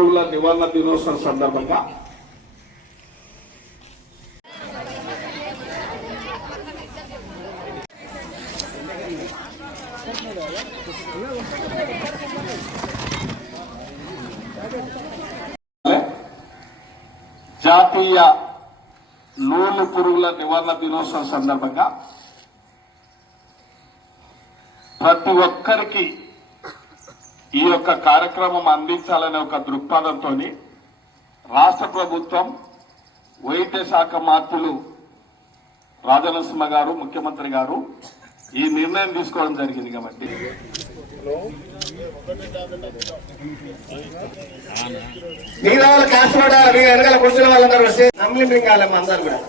పురుగుల నివారణ దినోత్సవం సందర్భంగా జాతీయ నూలు పురుగుల నివారణ దినోత్సవం సందర్భంగా ప్రతి ఒక్కరికి ఈ యొక్క కార్యక్రమం అందించాలనే ఒక దృక్పథంతో రాష్ట్ర ప్రభుత్వం వైద్య శాఖ మంత్రులు రాజనరసింహ గారు ముఖ్యమంత్రి గారు ఈ నిర్ణయం తీసుకోవడం జరిగింది. కాబట్టి వెనకాల కూర్చున్న వాళ్ళందరూ వస్తే నమ్మి మింగాలమ్మ అందరు కూడా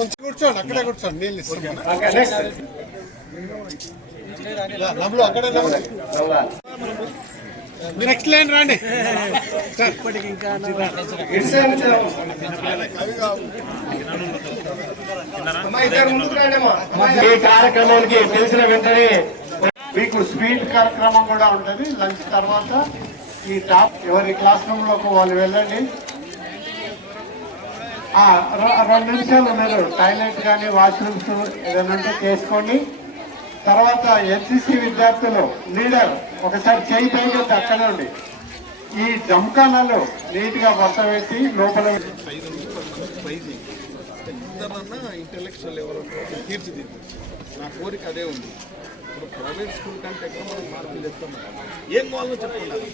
ఉంచి కూర్చోండి, అక్కడే కూర్చోండి. నీళ్ళు నమ్ములు అక్కడే నెక్స్ట్ లైన్ రండి. ఈ కార్యక్రమానికి తెలిసిన వెంటనే మీకు స్వీట్ కార్యక్రమం కూడా ఉంటుంది. లంచ్ తర్వాత ఈ టాప్ ఎవరి క్లాస్ రూమ్ లోకి వాళ్ళు వెళ్ళండి. 2 నిమిషాలు మీరు టాయిలెట్ కానీ వాష్రూమ్స్ ఏదైనా ఉంటే చేసుకోండి. తర్వాత ఎన్సీసీ విద్యార్థులు లీడర్ ఒకసారి చేయి పైకి అక్కడే ఉండి ఈ జంకానాలు నీట్ గా బట్ట పెట్టి లోపల ఇంటెలెక్చువల్ ఎవరో తీర్చిదిద్దు. నా కోరిక అదే ఉంది. ఇప్పుడు ప్రైవేట్ స్కూల్ కంటే ఎక్కువ మనం మార్పులు చెప్తాం. ఏం కావాలో చెప్పుకున్నారు.